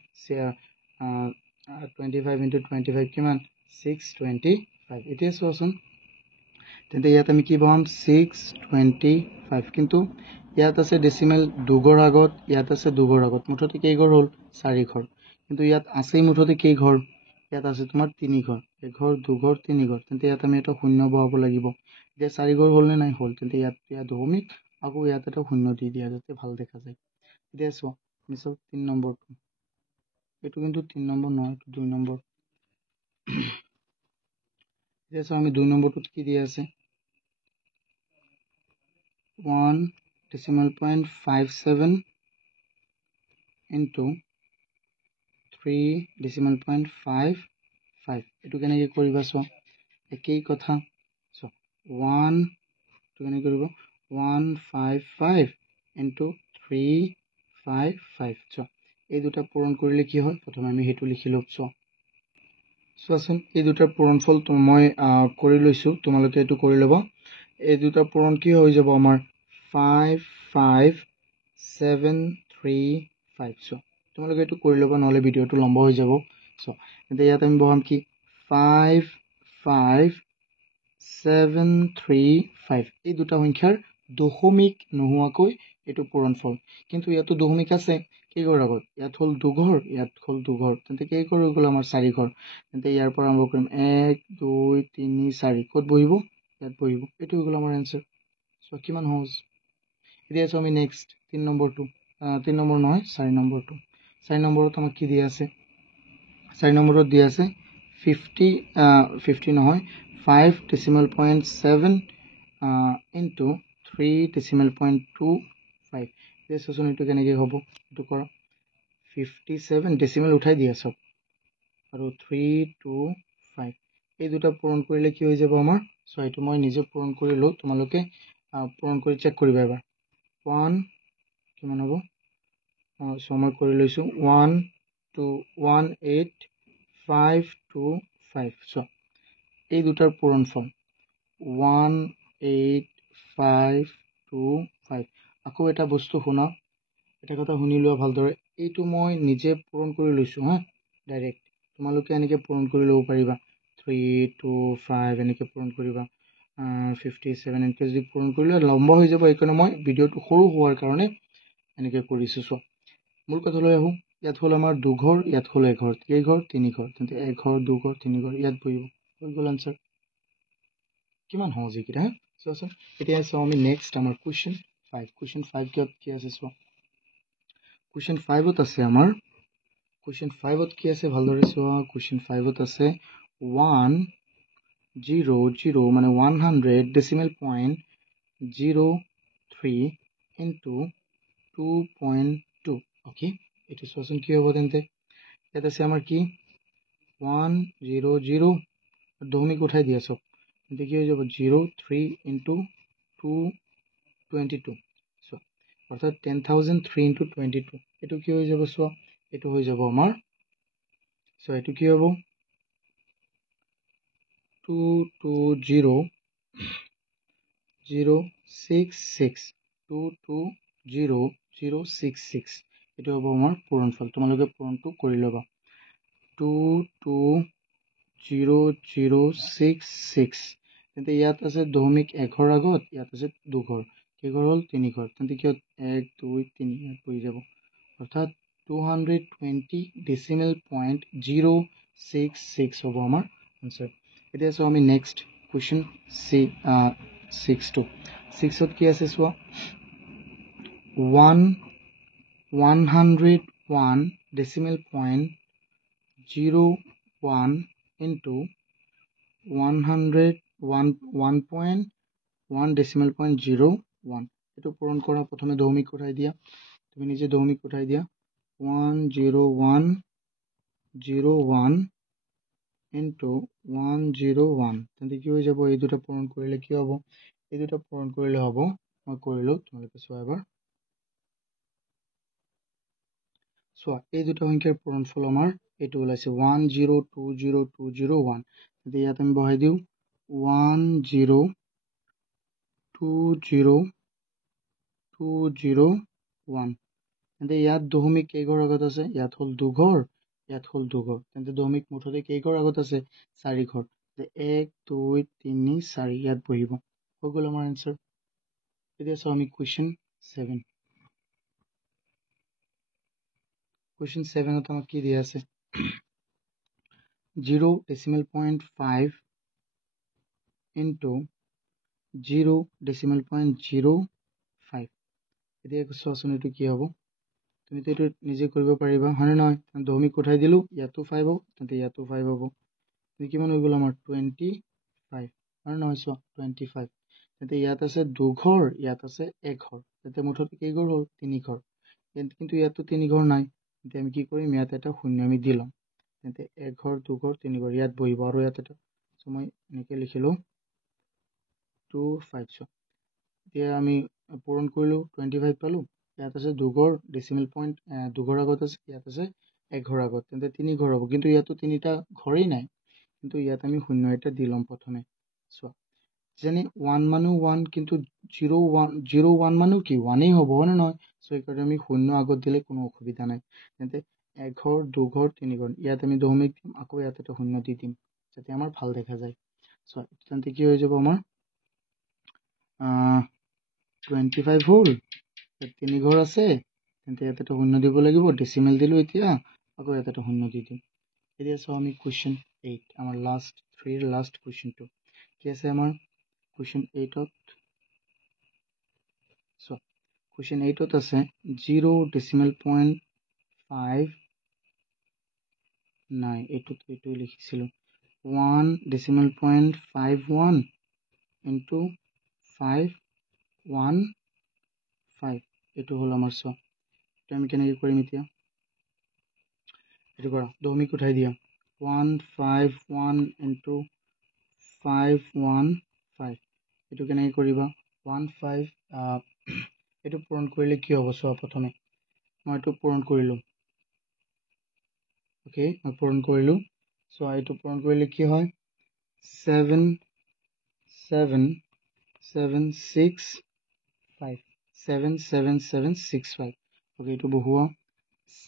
25 ইনটু 25 কিমান 625 এতিয়া চোৱাচোন তেন্তে ইয়াত আমি কি পাম 625 কিন্তু ইয়াত আছে ডেচিমেল দুঘৰ আগত ইয়াত আছে দুঘৰ আগত মুঠতে কেই ঘৰ হ'ল 4 ঘৰ কিন্তু ইয়াত আছে মুঠতে কেই ঘৰ ইয়াত আছে তোমাৰ 3 ঘৰ এঘৰ দুঘৰ 3 ঘৰ তেন্তে ইয়াত আমি এটা শূন্য বহাব লাগিব এতিয়া 4 ঘৰ হ'ল নে নাই হ'ল তেন্তে ইয়াত দশমিক আকৌ ইয়াত এটা শূন্য দি দিয়া যাতে ভাল দেখা যায় এতিয়া চোৱা নিশ্চয় 3 নম্বৰটো এইটো কিন্তু 3 নম্বৰ নহয় এইটো 2 নম্বৰ এতিয়া চোৱা আমি 2 নম্বৰটোত কি দিয়া আছে 1.57 into 3.55 এইটো কেনেকৈ কৰিবা চোৱা একেই কথা চোৱা 1 এইটো কেনেকৈ কৰিব 155 into 355 চোৱা এই দুটা পূৰণ কৰিলে কি হয় প্ৰথমে আমি সেইটো লিখি লওঁ চোৱাচোন এই দুটাৰ পূৰণফল মই কৰি লৈছোঁ তোমালোকে এইটো কৰি ল'বা এই দুটা পূৰণ কি হৈ যাব আমাৰ 55735 চোৱা তোমালোকে এইটো কৰি ল'বা নহ'লে ভিডিঅ'টো লম্বা হৈ যাব চোৱা এতিয়া ইয়াত আমি বহাম কি 55735 এই দুটা সংখ্যাৰ দশমিক নোহোৱাকৈ এইটো পূৰণফল কিন্তু ইয়াতো দশমিক আছে কেইঘৰ আগত ইয়াত হ'ল দুঘৰ ইয়াত হ'ল দুঘৰ তেন্তে কেইঘৰ হৈ গ'ল আমাৰ 4 ঘৰ তেন্তে ইয়াৰ পৰা আৰম্ভ কৰিম 1 2 3 4 ক'ত বহিব ইয়াত বহিব এইটো হৈ গ'ল আমাৰ এনচাৰ চ' কিমান সহজ এতিয়া আছো আমি নেক্সট 3 নম্বৰটো 3 নম্বৰ নহয় 4 নম্বৰটো 4 নম্বৰত আমাক কি দিয়া আছে 4 নম্বৰত দিয়া আছে 50 নহয় 5.7 into 3.25 এতিয়া চোৱাচোন এইটো কেনেকৈ হ'ব এইটো কৰা 57 ডেচিমেল উঠাই দিয়া চব আৰু 325 এই দুটা পূৰণ কৰিলে কি হৈ যাব আমাৰ চ' এইটো মই নিজে পূৰণ কৰি লওঁ তোমালোকে পূৰণ কৰি চেক কৰিবা এবাৰ 1 কিমান হ'ব চ' মই কৰি লৈছোঁ 18525 চ' এই দুটাৰ পূৰণফল 18525 আকৌ এটা বস্তু শুনা এটা কথা শুনি লোৱা ভালদৰে এইটো মই নিজে পূৰণ কৰি লৈছোঁ হা ডাইৰেক্ট তোমালোকে এনেকৈ পূৰণ কৰি ল'ব পাৰিবা 325 এনেকৈ পূৰণ কৰিবা 57 এনেকৈ যদি পূৰণ কৰিলে লম্বা হৈ যাব সেইকাৰণে মই ভিডিঅ'টো সৰু হোৱাৰ কাৰণে এনেকৈ কৰিছোঁ চ' মূল কথালৈ আহোঁ ইয়াত হ'ল আমাৰ দুঘৰ ইয়াত হ'ল এঘৰ কেইঘৰ 3 ঘৰ তেন্তে এঘৰ দুঘৰ 3 ঘৰ ইয়াত বহিব হৈ গ'ল আনচাৰ কিমান সহজ এইকেইটা হা চোৱাচোন এতিয়া চাওঁ আমি নেক্সট আমাৰ কুৱেশ্যন 5 কি আছে চোৱা কুৱেশ্যন 5ত আছে আমাৰ কুৱেশ্যন 5ত কি আছে ভালদৰে চোৱা কুৱেশ্যন 5ত আছে 100 মানে 100 ডেচিমেল পইণ্ট 03 into 2.2 অ'কে এইটো চোৱাচোন কি হ'ব তেন্তে ইয়াত আছে আমাৰ কি 100 দশমিক উঠাই দিয়া চব তেন্তে কি হৈ যাব 03 into 222 চোৱা অৰ্থাৎ 10,003 into 22 এইটো কি হৈ যাব চোৱা এইটো হৈ যাব আমাৰ চ' এইটো কি হ'ব 220066 220066 এইটো হ'ব আমাৰ পূৰণফল তোমালোকে পূৰণটো কৰি ল'বা 220066 তেন্তে ইয়াত আছে দশমিক এঘৰ আগত ইয়াত আছে দুঘৰ কেইঘৰ হ'ল 3 ঘৰ তেন্তে কি 1 2 3 ইয়াত পৰি যাব অৰ্থাৎ 220 ডেচিমেল পইণ্ট 066 হ'ব আমাৰ আনচাৰ এতিয়া চাওঁ আমি নেক্সট কুৱেশ্যন 6ত কি আছে চোৱা 101 decimal point 01 into 101 decimal point 01 এইটো পূৰণ কৰা প্ৰথমে দশমিক উঠাই দিয়া তুমি নিজে দশমিক উঠাই দিয়া 101 into 101 তেন্তে কি হৈ যাব এই দুটা পূৰণ কৰিলে কি হ'ব এই দুটা পূৰণ কৰিলে হ'ব মই কৰিলোঁ, তোমালোকে চোৱা এবাৰ। চোৱা এই দুটা সংখ্যাৰ পূৰণফল আমাৰ এইটো ওলাইছে 10202021। তেতিয়া ইয়াত আমি বহাই দিওঁ 102021। তেন্তে ইয়াত দশমিক কেইঘৰ আগত আছে? ইয়াত হ'ল দুঘৰ, ইয়াত হ'ল দুঘৰ। তেন্তে দশমিক মুঠতে কেইঘৰ আগত আছে? 4 ঘৰ। 1 2 3 4 ইয়াত বহিব। হৈ গ'ল আমাৰ এনচাৰ। এতিয়া চাওঁ আমি কুৱেশ্যন 7। কুৱেশ্যন 7ত আমাক কি দিয়া আছে? 0.5 into 0.05। এতিয়া চোৱাচোন এইটো কি হ'ব? তুমিতো এইটো নিজে কৰিব পাৰিবা, হয়নে নহয়? দশমিক উঠাই দিলোঁ, ইয়াতো 5 হ'ব, তেন্তে ইয়াতো 5 হ'ব। কিমান হৈ গ'ল আমাৰ? 25, হয়নে নহয়? চোৱা 25। তেন্তে ইয়াত আছে দুঘৰ, ইয়াত আছে এঘৰ। তেন্তে মুঠতে কেইঘৰ হ'ল? 3 ঘৰ। কিন্তু ইয়াতো 3 ঘৰ নাই। তেন্তে আমি কি কৰিম? ইয়াত এটা শূন্য আমি দি ল'ম। তেন্তে এঘৰ, দুঘৰ, 3 ঘৰ ইয়াত বহিব। আৰু ইয়াত এটা মই এনেকৈ লিখিলোঁ 25। চোৱা এতিয়া আমি পূৰণ কৰিলোঁ, 25 পালোঁ। ইয়াত আছে দুঘৰ, ডেচিমেল পইণ্ট দুঘৰ আগত আছে, ইয়াত আছে এঘৰ আগত। তেন্তে 3 ঘৰ হ'ব। কিন্তু ইয়াতো 3টা ঘৰেই নাই। কিন্তু ইয়াত আমি শূন্য এটা দি ল'ম প্ৰথমে। চোৱা যেনে 1 মানো 1, কিন্তু 0 1 মানো কি 1এই হ'ব, হয়নে নহয়? চ' সেইকাৰণে আমি শূন্য আগত দিলে কোনো অসুবিধা নাই। তেন্তে এঘৰ, দুঘৰ, 3 ঘৰ। ইয়াত আমি দশমিক দিম, আকৌ ইয়াত এটা শূন্য দি দিম, যাতে আমাৰ ভাল দেখা যায়। চোৱা তেন্তে কি হৈ যাব আমাৰ? 25 হ'ল, 3 ঘৰ আছে, তেন্তে ইয়াত এটা শূন্য দিব লাগিব। ডেচিমেল দিলোঁ, এতিয়া আকৌ ইয়াত এটা শূন্য দি দিম। এতিয়া চাওঁ আমি কুৱেশ্যন 8, আমাৰ লাষ্ট কুৱেশ্যনটো কি আছে আমাৰ? কুৱেশ্যন 8ত চোৱা, কুৱেশ্যন 8ত আছে 0.5 নাই, এইটোৱে লিখিছিলোঁ 1.51 into 515। এইটো হ'ল আমাৰ। চোৱা এইটো আমি কেনেকৈ কৰিম এতিয়া? এইটো কৰা, দশমিক উঠাই দিয়া। 151 into 515। এইটো কেনেকৈ কৰিবা? 15 এইটো পূৰণ কৰিলে কি হ'ব? চোৱা প্ৰথমে মই এইটো পূৰণ কৰিলোঁ। অ'কে, মই পূৰণ কৰিলোঁ। চোৱা এইটো পূৰণ কৰিলে কি হয়? 77765 77765। অ'কে, এইটো বহুৱা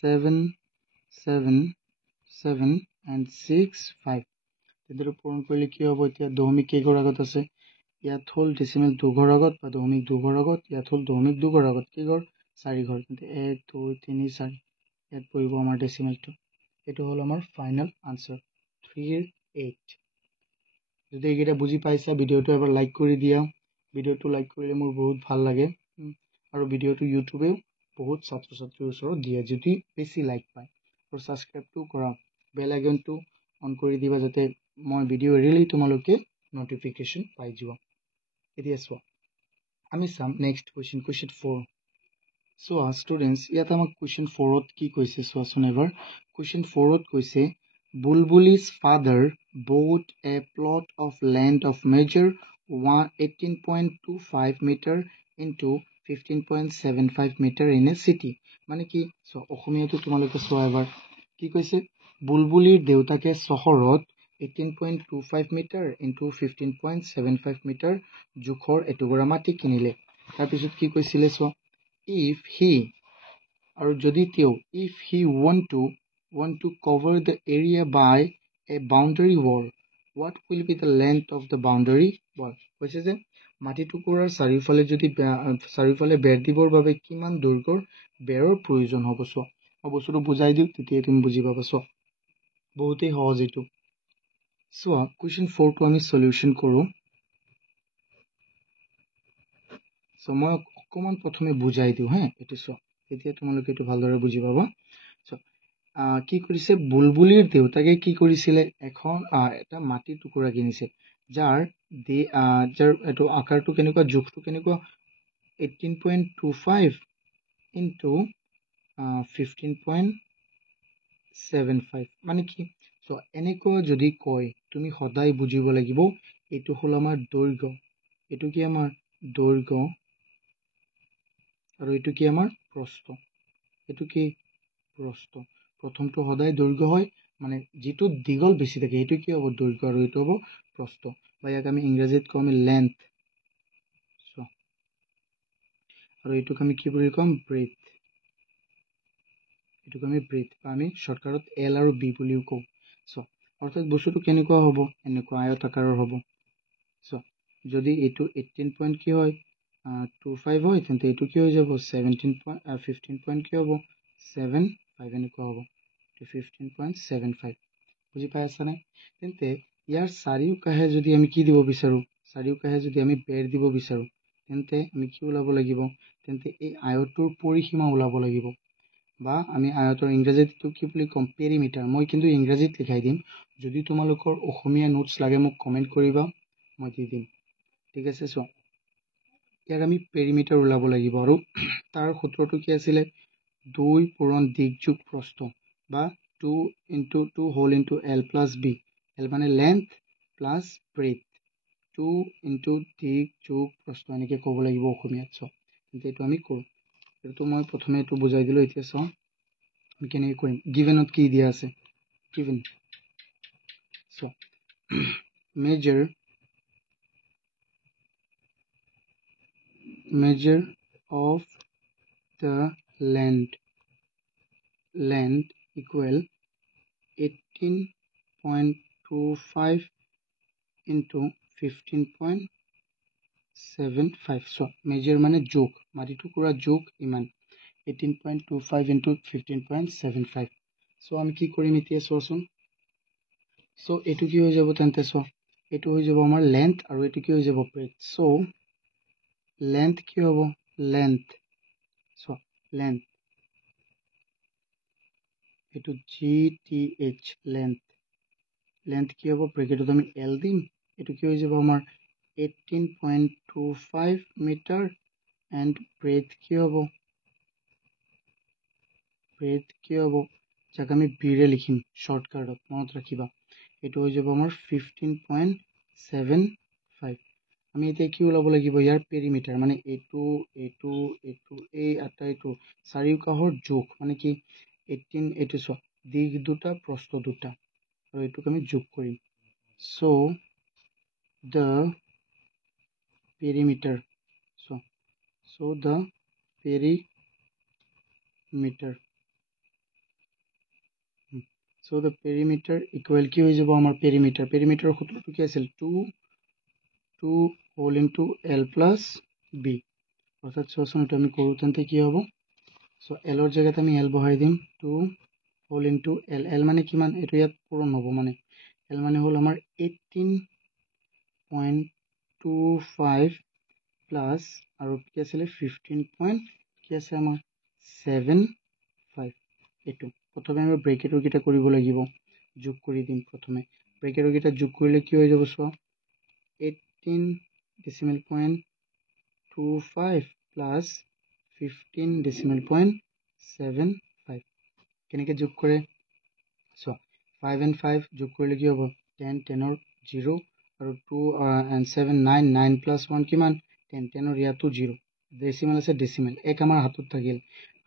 777 and 65। তেন্তে পূৰণ কৰিলে কি হ'ব? এতিয়া দশমিক কেইঘৰ আগত আছে? ইয়াত হ'ল ডেচিমেল দুঘৰ আগত, বা দশমিক দুঘৰ আগত। ইয়াত হ'ল দশমিক দুঘৰ আগত। কেইঘৰ? 4 ঘৰ। তেন্তে 1 2 3 4 ইয়াত পৰিব আমাৰ ডেচিমেলটো। এইটো হ'ল আমাৰ ফাইনেল আনচাৰ 3/8। যদি এইকেইটা বুজি পাইছা, ভিডিঅ'টো এবাৰ লাইক কৰি দিয়া। ভিডিঅ'টো লাইক কৰিলে মোৰ বহুত ভাল লাগে। আৰু ভিডিঅ'টো ইউটিউবেও বহুত ছাত্ৰ ছাত্ৰীৰ ওচৰত দিয়ে যদি বেছি লাইক পায়। আৰু ছাবস্ক্ৰাইবটো কৰা, বেল আইকনটো অন কৰি দিবা, যাতে মই ভিডিঅ' এৰিলেই তোমালোকে নটিফিকেশ্যন পাই যোৱা। এতিয়া চোৱা আমি চাম নেক্সট কুৱেশ্যন, কুৱেশ্যন 4। চোৱা ষ্টুডেণ্টছ, ইয়াত আমাক কুৱেশ্যন 4ত কি কৈছে চোৱাচোন এবাৰ। কুৱেশ্যন 4ত কৈছে বুলবুলি's father bought a plot of land of measure 18.25 meter into 15.75 meter in a city। মানে কি? চোৱা অসমীয়াটো তোমালোকে চোৱা এবাৰ। কি কৈছে? বুলবুলিৰ দেউতাকে চহৰত 18.25 মিটাৰ ইণ্টু 15.75 মিটাৰ জোখৰ এটুকুৰা মাটি কিনিলে। তাৰপিছত কি কৈছিলে? চোৱা if he আৰু যদি তেওঁ if he want to cover the area by a boundary wall, what will be the length of the boundary wall? কৈছে যে মাটি টুকুৰাৰ চাৰিওফালে বেৰ দিবৰ বাবে কিমান দৈৰ্ঘ্যৰ বেৰৰ প্ৰয়োজন হ'ব। চোৱা মই বস্তুটো বুজাই দিওঁ, তেতিয়াই তুমি বুজি পাবা। চোৱা বহুতেই সহজ এইটো। চোৱা কুৱেশ্যন 4টো আমি সলিউশ্যন কৰোঁ। চ' মই অকণমান প্ৰথমে বুজাই দিওঁ হা। এইটো চোৱা, তেতিয়া তোমালোকে এইটো ভালদৰে বুজি পাবা। চ' কি কৰিছে? বুলবুলিৰ দেউতাকে কি কৰিছিলে? এটা মাটিৰ টুকুৰা কিনিছে, যাৰ এইটো আকাৰটো কেনেকুৱা, জোখটো কেনেকুৱা? 18.25 ইণ্টু 15.75। মানে কি? চ' এনেকুৱা যদি কয়, তুমি সদায় বুজিব লাগিব এইটো হ'ল আমাৰ দৈৰ্ঘ্য। এইটো কি? আমাৰ দৈৰ্ঘ্য। আৰু এইটো কি আমাৰ প্ৰস্থ, এইটো কি প্ৰস্থ। প্ৰথমটো সদায় দৈৰ্ঘ্য হয়, মানে যিটো দীঘল বেছি থাকে সেইটো কি হ'ব দৈৰ্ঘ্য, আৰু এইটো হ'ব প্ৰস্থ, বা ইয়াক আমি ইংৰাজীত কওঁ আমি লেন্থ। আৰু এইটোক আমি কি বুলি ক'ম ব্ৰেথ, এইটোক আমি ব্ৰেথ, বা আমি শ্বৰ্টকাটত এল আৰু বি বুলিও কওঁ। চ' অৰ্থাৎ বস্তুটো কেনেকুৱা হ'ব, এনেকুৱা আয়তাকাৰৰ হ'ব। চ' যদি এইটো 18 পইণ্ট কি হয় 25 হয়, তেন্তে এইটো কি হৈ যাব 15 পইণ্ট কি হ'ব 75, এনেকুৱা হ'ব 15.75। বুজি পাই আছানে? তেন্তে ইয়াৰ চাৰিওকাষে যদি আমি কি দিব বিচাৰোঁ, চাৰিওকাষে যদি আমি বেৰ দিব বিচাৰোঁ, তেন্তে আমি কি ওলাব লাগিব, তেন্তে এই আয়তটোৰ পৰিসীমা ওলাব লাগিব, বা আমি আয়তৰ ইংৰাজীটো কি বুলি ক'ম পেৰিমিটাৰ। মই কিন্তু ইংৰাজীত লিখাই দিম, যদি তোমালোকৰ অসমীয়া নোটছ লাগে মোক কমেণ্ট কৰিবা, মই দি দিম, ঠিক আছে। চোৱা ইয়াক আমি পেৰিমিটাৰ ওলাব লাগিব, আৰু তাৰ সূত্ৰটো কি আছিলে 2 পূৰণ দিক যোগ প্ৰস্থ, বা 2 × 2 whole into L plus B, L মানে লেন্থ প্লাছ ব্ৰেথ, 2 × দিক যোগ প্ৰস্থ এনেকৈ ক'ব লাগিব অসমীয়াত। চাওঁ তেন্তে এইটো আমি কৰোঁ, এইটো মই প্ৰথমে এইটো বুজাই দিলোঁ। এতিয়া চাওঁ আমি কেনেকৈ কৰিম। গিভেনত কি দিয়া আছে, গিভেন চোৱা measure of the length equal 18.25 into 15.75. So measure মানে যোগ, মাটিটো পুৰা যোগ ইমান 18.25 into 15.75. So আমি কি কৰিম এতিয়া চোৱাচোন। So এইটো কি হৈ যাব তেন্তে, চোৱা এইটো হৈ যাব আমাৰ লেন্থ, আৰু এইটো কি হৈ যাব ব্ৰেথ। So লেন্থ কি হ'ব লেন্থ, চোৱা লেন্থ এইটো GTH লেন্থ কি হ'ব, ব্ৰেকেটত আমি এল দিম, এইটো কি হৈ যাব আমাৰ 18.25 মিটাৰ, এণ্ড ব্ৰেথ কি হ'ব যাক আমি বিৰে লিখিম শ্বৰ্টকাটত, মনত ৰাখিবা এইটো হৈ যাব আমাৰ 15.75। আমি এতিয়া কি ওলাব লাগিব ইয়াৰ পেৰিমিটাৰ, মানে এইটো এই আটাইটো চাৰিওকাষৰ যোগ, মানে কি 18, এইটো চোৱা দিশ দুটা প্ৰস্থ দুটা, আৰু এইটোক আমি যোগ কৰিম। So the perimeter, so the perimeter equal কি হৈ যাব আমাৰ পেৰিমিটাৰৰ সূত্ৰটো কি আছিল 2 whole into L plus B, অৰ্থাৎ চোৱাচোন এইটো আমি কৰোঁ তেন্তে কি হ'ব। চ' এলৰ জেগাত আমি এল বহাই দিম, 2 হোল ইনটু এল মানে কিমান, এইটো ইয়াত পূৰণ হ'ব, মানে এল মানে হ'ল আমাৰ 18.25 প্লাছ আৰু কি আছিলে 15. কি আছে আমাৰ 75। এইটো প্ৰথমে আমি ব্ৰেকেটৰ কেইটা কৰিব লাগিব, যোগ কৰি দিম। প্ৰথমে ব্ৰেকেটৰ কেইটা যোগ কৰিলে কি হৈ যাব চোৱা 18.25 প্লাছ 15.75। কেনেকৈ যোগ কৰে চোৱা 5 and 5 যোগ কৰিলে কি হ'ব 10, 10ৰ 0, আৰু 2 and 7 9, 9 plus 1 কিমান 10, 10ৰ ইয়াতো 0, ডেচিমেল আছে ডেচিমেল, এক আমাৰ হাতত থাকিল,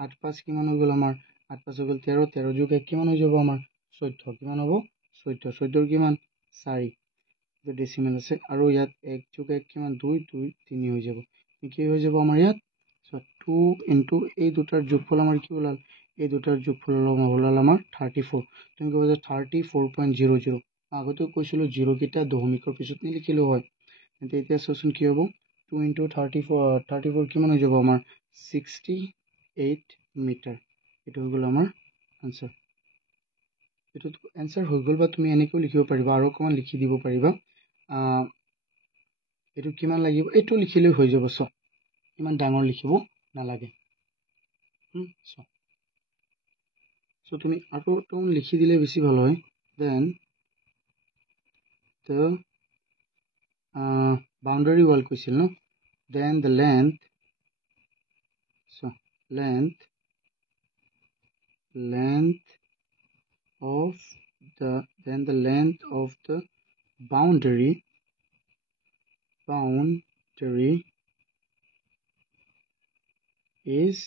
8 5 কিমান হৈ গ'ল আমাৰ 8 5 হৈ গ'ল 13, 13 যোগ 1 কিমান হৈ যাব আমাৰ 14, কিমান হ'ব 14, 14ৰ কিমান 4, ডেচিমেল আছে, আৰু ইয়াত 1 যোগ 1 কিমান 2, 2 3 হৈ যাব, কি হৈ যাব আমাৰ ইয়াত 2 ইনটু এই দুটাৰ যোগফল আমাৰ কি ওলাল, এই দুটাৰ যোগফল ওলাল আমাৰ 34। তুমি ক'ব যে 34.00, আগতেও কৈছিলোঁ 0 কেইটা দশমিকৰ পিছত নিলিখিলেও হয়, তেন্তে এতিয়া চোৱাচোন কি হ'ব 2 ইনটু 34 কিমান হৈ যাব আমাৰ 68 মিটাৰ। এইটো হৈ গ'ল আমাৰ আনচাৰ। এইটো এনচাৰ হৈ গ'ল, বা তুমি এনেকৈও লিখিব পাৰিবা, আৰু অকণমান লিখি দিব পাৰিবা, এইটো কিমান লাগিব এইটো লিখিলেও হৈ যাব। চ' ইমান ডাঙৰ লিখিব নালাগে। চ' তুমি আৰু অকণমান লিখি দিলে বেছি ভাল হয়। দেন the boundary wall কৈছিল ন, then the length of the boundary is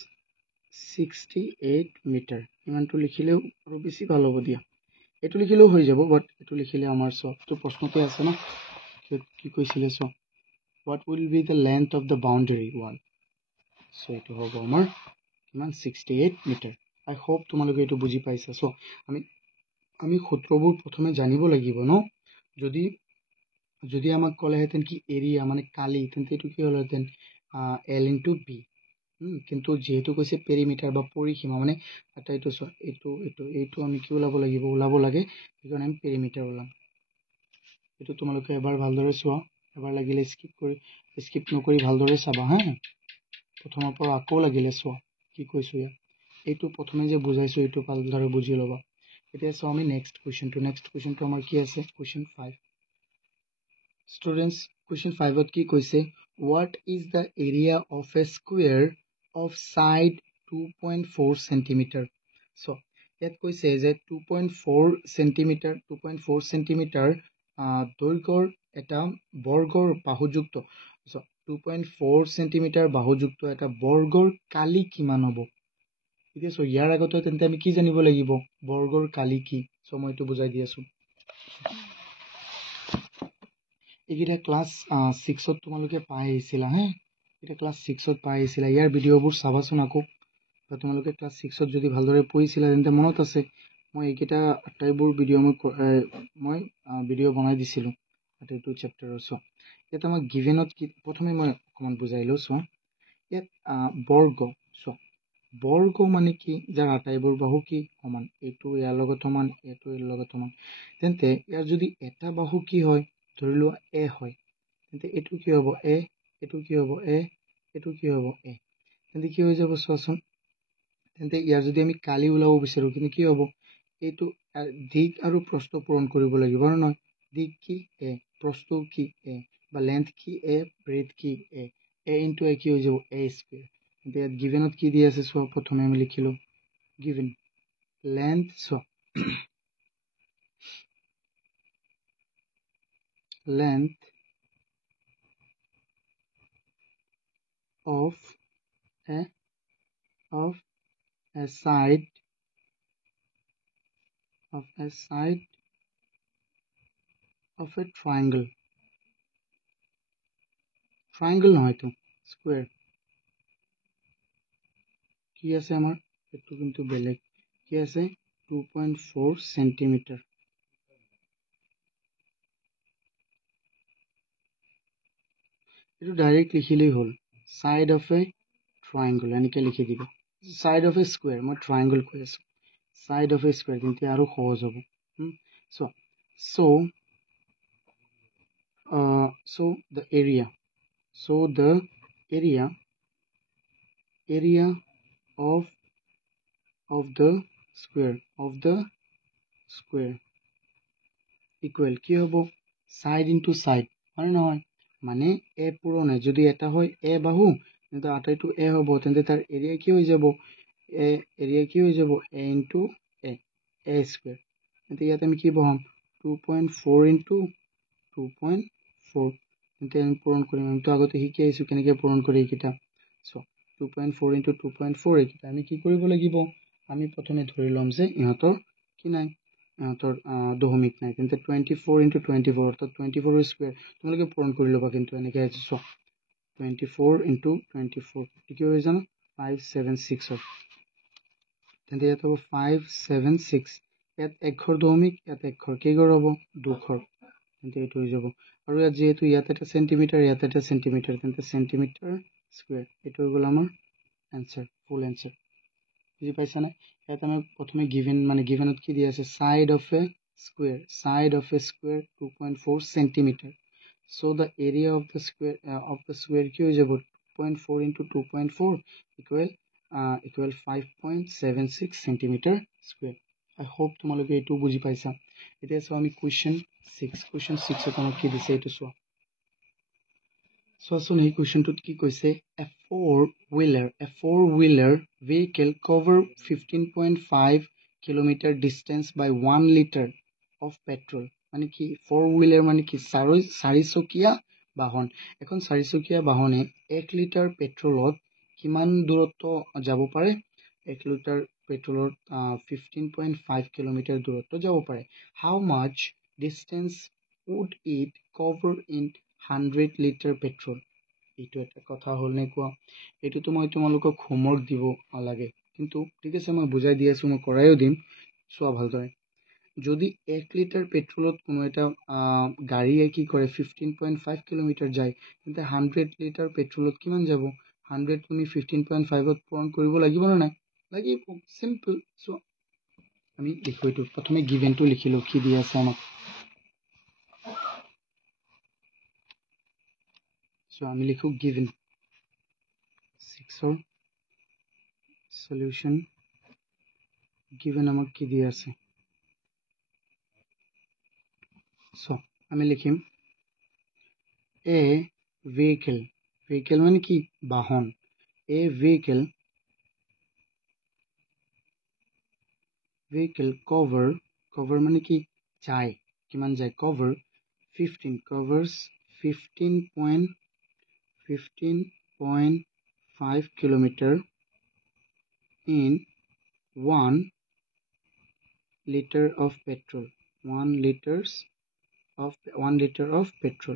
68 metre ইমানটো লিখিলেও আৰু বেছি ভাল হ'ব দিয়া এইটো লিখিলেও হৈ যাব বাট এইটো লিখিলে আমাৰ সবটো প্ৰশ্নতে আছে না কি কৈছিলে সব what will be the length of the boundary wall so এইটো হ'ব আমাৰ কিমান 68 মিটাৰ I hope তোমালোকে এইটো বুজি পাইছা so আমি সূত্ৰবোৰ প্ৰথমে জানিব লাগিব ন যদি আমাক ক'লেহেঁতেন কি এৰিয়া মানে কালি তেন্তে এইটো কি হ'লহেঁতেন L into B কিন্তু যেহেতু কৈছে পেৰিমিটাৰ বা পৰিসীমা মানে এটা এইটো আমি কি ওলাব লাগে সেইকাৰণে আমি পেৰিমিটাৰ ওলাম এইটো তোমালোকে এবাৰ ভালদৰে চোৱা এবাৰ লাগিলে স্কিপ নকৰি ভালদৰে চাবা হা প্ৰথমৰ পৰা আকৌ লাগিলে চোৱা কি কৈছো ইয়াত এইটো প্ৰথমে যে বুজাইছো এইটো ভালদৰে বুজি ল'বা এতিয়া চাও আমি নেক্সট কুৱেশ্যনটো আমাৰ কি আছে কুৱেশ্যন 5 Students, question 5 কি কৈছে what is the area of a square of side 2.4 cm so ইয়াত কৈছে যে 2.4 cm দৈৰ্ঘ্যৰ এটা বৰ্গৰ বাহুযুক্ত so 2.4 cm বাহুযুক্ত এটা বৰ্গৰ কালি কিমান হ'ব এতিয়া so ইয়াৰ আগতে তেন্তে আমি কি জানিব লাগিব বৰ্গৰ কালি কি so মই এইটো বুজাই দি আছো এইকেইটা ক্লাছ 6ত তোমালোকে পাই আহিছিলা হে এটা ক্লাছ 6ত পাই আহিছিলা ইয়াৰ ভিডিঅ'বোৰ চাবাচোন আকৌ বা তোমালোকে ক্লাছ 6ত যদি ভালদৰে পঢ়িছিলা তেন্তে মনত আছে মই এইকেইটা আটাইবোৰ ভিডিঅ' মই ভিডিঅ' বনাই দিছিলোঁ আটাইটো চেপ্টাৰৰ চ ইয়াত আমাক গিভেনত কি প্ৰথমে মই অকণমান বুজাই লৈছোঁ চোৱা ইয়াত বৰ্গ মানে কি যাৰ আটাইবোৰ বাহু কি সমান এইটো ইয়াৰ লগত সমান এইটো ইয়াৰ লগত সমান তেন্তে ইয়াৰ যদি এটা বাহু কি হয় ধৰি লোৱা এ হয় তেন্তে এইটো কি হ'ব এ এইটো কি হ'ব এ এইটো কি হ'ব এ তেন্তে কি হৈ যাব চোৱাচোন তেন্তে ইয়াৰ যদি আমি কালি ওলাব বিচাৰো কিন্তু কি হ'ব এইটো দিক আৰু প্ৰস্থ পূৰণ কৰিব লাগিব নহয় দিক কি এ প্ৰস্থ কি এ বা লেন্থ কি এ ব্ৰেথ কি এ ইনটু এ কি হৈ যাব এ স্কয়াৰ তেন্তে ইয়াত গিভেনত কি দি আছে চোৱা প্ৰথমে আমি লিখিলো গিভেন লেন্থ চোৱা length of a side of a triangle নহয় তো square কি আছে আমাৰ এটো কিন্তু বেলেগ কি আছে 2.4 সেন্টিমিটার এটো ডাইরেক্ট লিখিলেই হল side of a triangle এনেকে লিখি দিব side of a square মই triangle কৈ আছো side of a square কিন্তু আৰু সহজ হ'ব so the area of the square equal কি হ'ব side into side হয় নহয় মানে a পূরণে যদি এটা হয় a বাহু তেন্তে আটাইটো a হ'ব তেন্তে তাৰ এরিয়া কি হৈ যাব a into a square তেন্তে ইয়াত আমি কি বহাম 2.4 into 2.4 তেন্তে আমি পূরণ কৰিম আমি তো আগতে শিকি আহিছো কেনেকৈ পূৰণ কৰি এইকেইটা so 2.4 into 2.4 এইকেইটা আমি কি কৰিব লাগিব আমি প্ৰথমে ধৰি লম যে ইহঁতৰ কি নাই ইহঁতৰ দশমিক নাই তেন্তে 24 into 24 অৰ্থাৎ 24 স্কয়াৰ তোমালোকে পূৰণ কৰি ল'বা কিন্তু এনেকৈ আছে so 24 into 24 কি হৈ জানো 576 তেন্তে ইয়াত হ'ব 576 ইয়াত এক ঘৰ দশমিক ইয়াত এক ঘৰ কেই ঘৰ হ'ব দুঘৰ তেন্তে এইটো হৈ যাব আৰু ইয়াত যেহেতু ইয়াত এটা সেন্টিমিটাৰ ইয়াত এটা সেন্টিমিটাৰ তেন্তে সেন্টিমিটাৰ স্কয়াৰ এইটো হৈ গ'ল আমাৰ আনসাৰ ফুল আনসাৰ বুজি পাইছা না ইয়াত আমি প্ৰথমে গিভেনত কি দিয়া আছে side of a square 2.4 centimeter so the area of the square কি হৈ যাব 2.4 into 2.4 equal 5.76 centimeter square I hope তোমালোকে এইটো বুজি পাইছা এতিয়া চাও আমি question 6 ত আমাক কি দিছে এইটো চোৱা চোৱাচোন এই কুৱেশ্যনটোত কি কৈছে a four wheeler vehicle cover 15.5 kilometer distance by 1 liter of petrol মানে কি four wheeler মানে কি চাৰিচকীয়া বাহন এখন চাৰিচকীয়া বাহনে 1 লিটাৰ পেট্ৰলত কিমান দূৰত্ব যাব পাৰে 1 লিটাৰ পেট্ৰলত 15.5 কিলোমিটাৰ দূৰত্ব যাব পাৰে how much distance would it cover in 100 litre petrol এইটো এটা কথা হ'ল নে কোৱা এইটোতো মই তোমালোকক হোমৱৰ্ক দিব লাগে কিন্তু ঠিক আছে মই বুজাই দি আছোঁ মই কৰাইও দিম চোৱা ভালদৰে যদি 1 লিটাৰ পেট্ৰলত কোনো এটা গাড়ীয়ে কি কৰে 15.5 কিলোমিটাৰ যায় তেন্তে 100 লিটাৰ পেট্ৰলত কিমান যাব 100 তুমি 15.5ত পূৰণ কৰিব লাগিব নে নাই লাগিব সিম্পল চোৱা আমি লিখো এইটো প্ৰথমে গিভেনটো লিখিলো কি দি আছে আমাক So আমি লিখো given 6 solution given আমাক কি দিয়ে আছে so আমি লিখিম a vehicle মানে কি বাহন a vehicle cover মানে কি যায় কিমান যায় cover 15 covers 15.5 kilometer in 1 liter of petrol 1 liter of petrol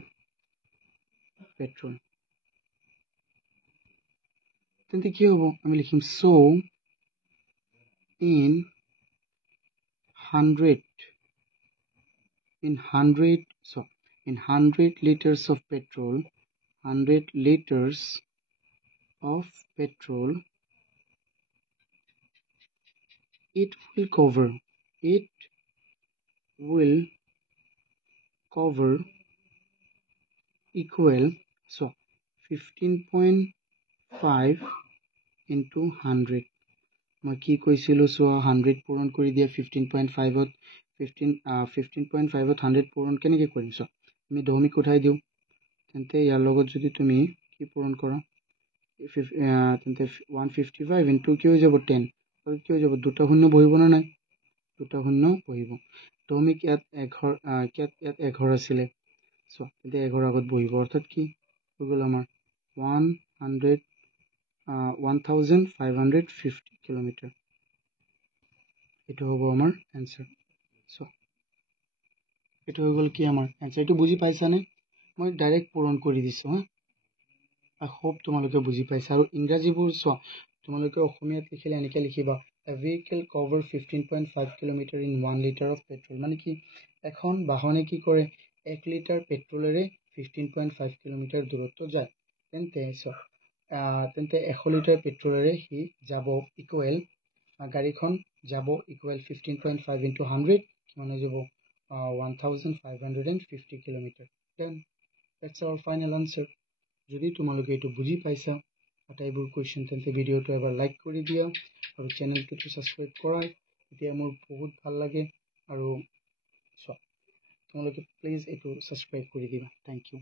তেন্তে কি হ'ব আমি লিখিম so in 100 liters of petrol 100 liters of petrol it will cover equal so 15.5 into 100 মই কি কৈছিলো চোৱা 100 পূৰণ কৰি দিয়া 15.5ত 15.5ত 100 পূৰণ কেনেকৈ কৰিম চোৱা আমি দশমিক উঠাই দিওঁ তেন্তে ইয়াৰ লগত যদি তুমি কি পূৰণ কৰা তেন্তে 155 ইনটু কি হৈ যাব 10 কি হৈ যাব দুটা শূন্য বহিব না নাই দুটা শূন্য বহিব দশমিক ইয়াত 11 আছিলে চোৱা তেন্তে 11 আগত বহিব অৰ্থাৎ কি হৈ গ'ল আমাৰ 1550 কিলোমিটাৰ এইটো হ'ব আমাৰ এনসাৰ সো এইটো হৈ গ'ল কি আমাৰ এনসাৰ এইটো বুজি পাইছানে মই ডাইৰেক্ট পূৰণ কৰি দিছোঁ হা আই হোপ তোমালোকে বুজি পাইছা আৰু ইংৰাজীবোৰ চোৱা তোমালোকে অসমীয়াত লিখিলে এনেকৈ লিখিবা a vehicle cover 15.5 kilometer in 1 liter of petrol মানে কি এখন বাহনে কি কৰে 1 লিটাৰ পেট্ৰলেৰে 15.5 কিলোমিটাৰ দূৰত্ব যায় তেন্তে তেন্তে 100 লিটাৰ পেট্ৰলেৰে সি যাব ইকুৱেল গাড়ীখন যাব ইকুৱেল 15.5 into 100 কিমান হৈ যাব 1550 kilometre then that's our final answer যদি তোমালোকে এইটো বুজি পাইছা আটাইবোৰ কোৱেশ্চন তেন্তে ভিডিঅ'টো এবাৰ লাইক কৰি দিয়া আৰু চেনেলটো সাবস্ক্ৰাইব কৰা এতিয়া মোৰ বহুত ভাল লাগে আৰু তোমালোকে প্লিজ এইটো সাবস্ক্ৰাইব কৰি দিবা থ্যাংক ইউ